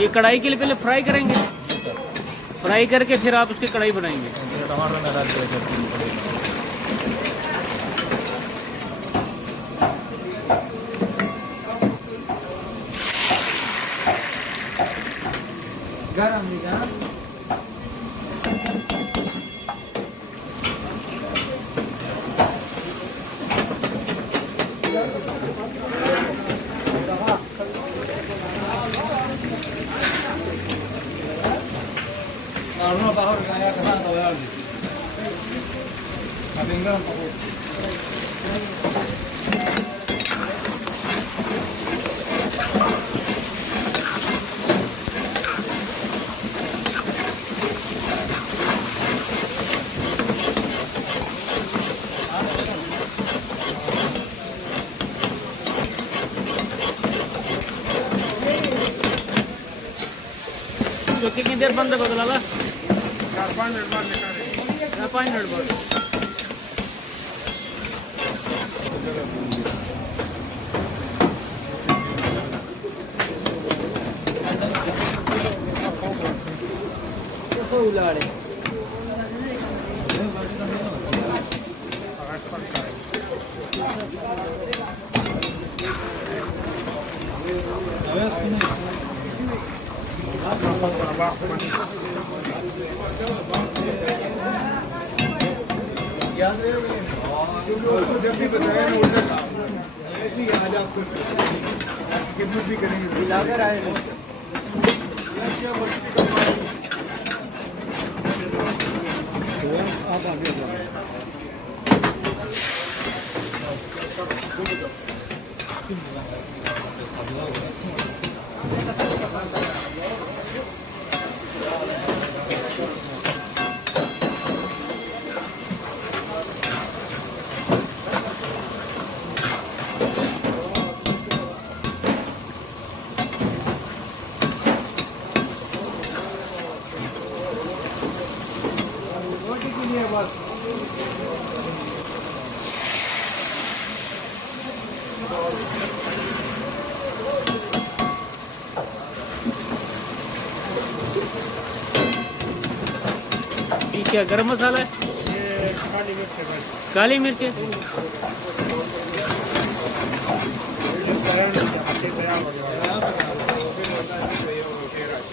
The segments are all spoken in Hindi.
ये कढ़ाई के लिए पहले फ्राई करेंगे, फ्राई करके फिर आप उसकी कढ़ाई बनाएंगे। टमाटर में डाल के गरम Ano ba ako kaya kasama to yan? Kabinggan ako. तो कितनी देर बंद बदला ला? 4-5 मिनट बाद निकालें। 5 मिनट बाद। जब भी बताया ना उल्टा काम आज आपको कितना भी करेंगे मिलाकर आए आप आगे ये क्या गरम मसाला है? ये काली मिर्च है।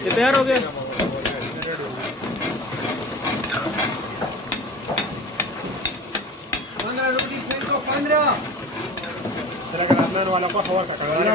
ये तैयार हो गया। वाला को हवा का तैयार